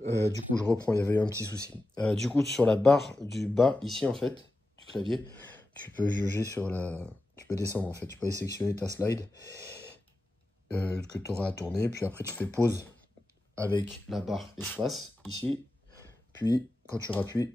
Du coup, je reprends, il y avait eu un petit souci. Du coup, sur la barre du bas, ici, en fait, du clavier, tu peux jauger sur la... Tu peux descendre, en fait. Tu peux aller sélectionner ta slide que tu auras à tourner. Puis après, tu fais pause avec la barre espace, ici. Puis, quand tu rappuies,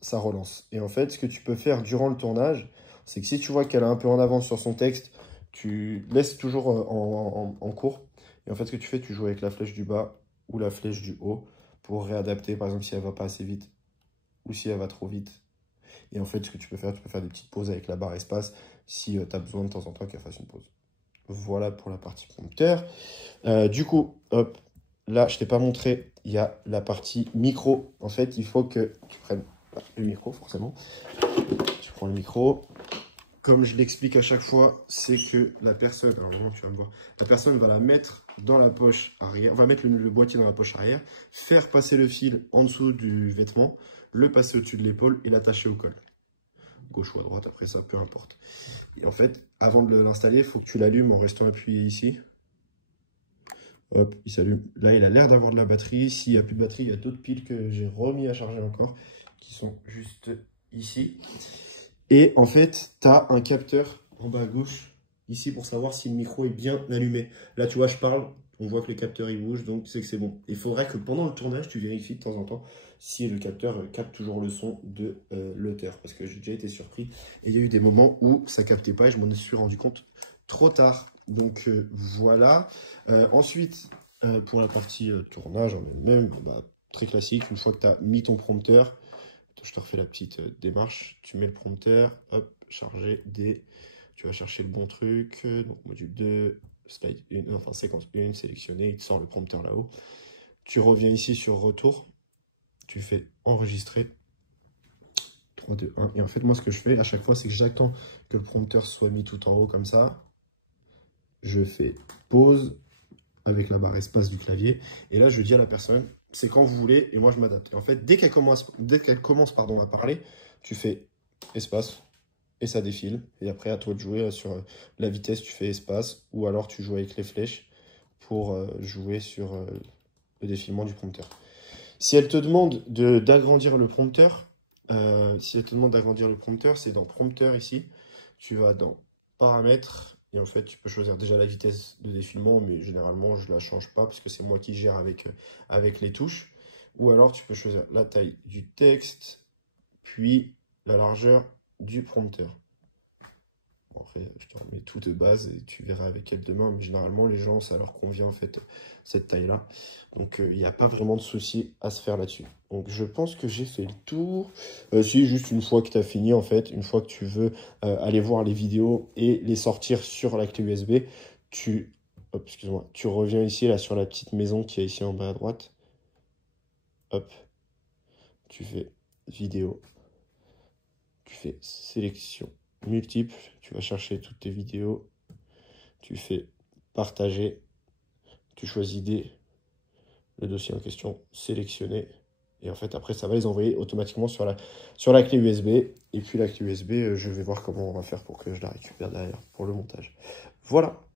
ça relance. Et en fait, ce que tu peux faire durant le tournage, c'est que si tu vois qu'elle est un peu en avance sur son texte, tu laisses toujours en cours. Et en fait, ce que tu fais, tu joues avec la flèche du bas ou la flèche du haut pour réadapter, par exemple, si elle va pas assez vite ou si elle va trop vite. Et en fait, ce que tu peux faire des petites pauses avec la barre espace si tu as besoin de temps en temps qu'elle fasse une pause. Voilà pour la partie prompteur. Du coup, hop, là, je t'ai pas montré, il y a la partie micro. En fait, il faut que tu prennes le micro, forcément. Tu prends le micro. Comme je l'explique à chaque fois, c'est que la personne, alors maintenant tu vas me voir, la personne va la mettre dans la poche arrière, va mettre le boîtier dans la poche arrière, faire passer le fil en dessous du vêtement, le passer au-dessus de l'épaule et l'attacher au col. Gauche ou à droite, après ça, peu importe. Et en fait, avant de l'installer, il faut que tu l'allumes en restant appuyé ici. Hop, il s'allume. Là, il a l'air d'avoir de la batterie. S'il n'y a plus de batterie, il y a d'autres piles que j'ai remis à charger encore, qui sont juste ici. Et en fait, tu as un capteur en bas à gauche, ici, pour savoir si le micro est bien allumé. Là, tu vois, je parle, on voit que les capteurs, ils bougent, donc c'est que c'est bon. Il faudrait que pendant le tournage, tu vérifies de temps en temps si le capteur capte toujours le son de l'auteur. Parce que j'ai déjà été surpris. Et il y a eu des moments où ça captait pas et je m'en suis rendu compte trop tard. Donc voilà. Ensuite, pour la partie tournage en elle-même, bah, très classique, une fois que tu as mis ton prompteur, je te refais la petite démarche. Tu mets le prompteur, hop, charger des... Tu vas chercher le bon truc. Donc module 2, slide 1, enfin séquence 1, sélectionné, il te sort le prompteur là-haut. Tu reviens ici sur retour. Tu fais enregistrer. 3, 2, 1. Et en fait, moi, ce que je fais à chaque fois, c'est que j'attends que le prompteur soit mis tout en haut comme ça. Je fais pause avec la barre espace du clavier. Et là, je dis à la personne, c'est quand vous voulez, et moi, je m'adapte. Et en fait, dès qu'elle commence pardon, à parler, tu fais espace, et ça défile. Et après, à toi de jouer sur la vitesse, tu fais espace, ou alors tu joues avec les flèches pour jouer sur le défilement du prompteur. Si elle te demande d'agrandir le prompteur, c'est dans prompteur ici. Tu vas dans paramètres et en fait tu peux choisir déjà la vitesse de défilement, mais généralement je la change pas parce que c'est moi qui gère avec les touches. Ou alors tu peux choisir la taille du texte, puis la largeur du prompteur. Bon, après, je te remets tout de base et tu verras avec elle demain. Mais généralement, les gens, ça leur convient en fait, cette taille-là. Donc, il n'y a pas vraiment de souci à se faire là-dessus. Donc, je pense que j'ai fait le tour. Si, juste une fois que tu as fini, en fait, une fois que tu veux aller voir les vidéos et les sortir sur la clé USB, hop, excuse-moi, tu reviens ici, là, sur la petite maison qui est ici en bas à droite. Hop, tu fais vidéo. Tu fais sélection multiple, tu vas chercher toutes tes vidéos, tu fais partager, tu choisis le dossier en question, sélectionner, et en fait après ça va les envoyer automatiquement sur la clé USB, et puis la clé USB, je vais voir comment on va faire pour que je la récupère derrière pour le montage. Voilà.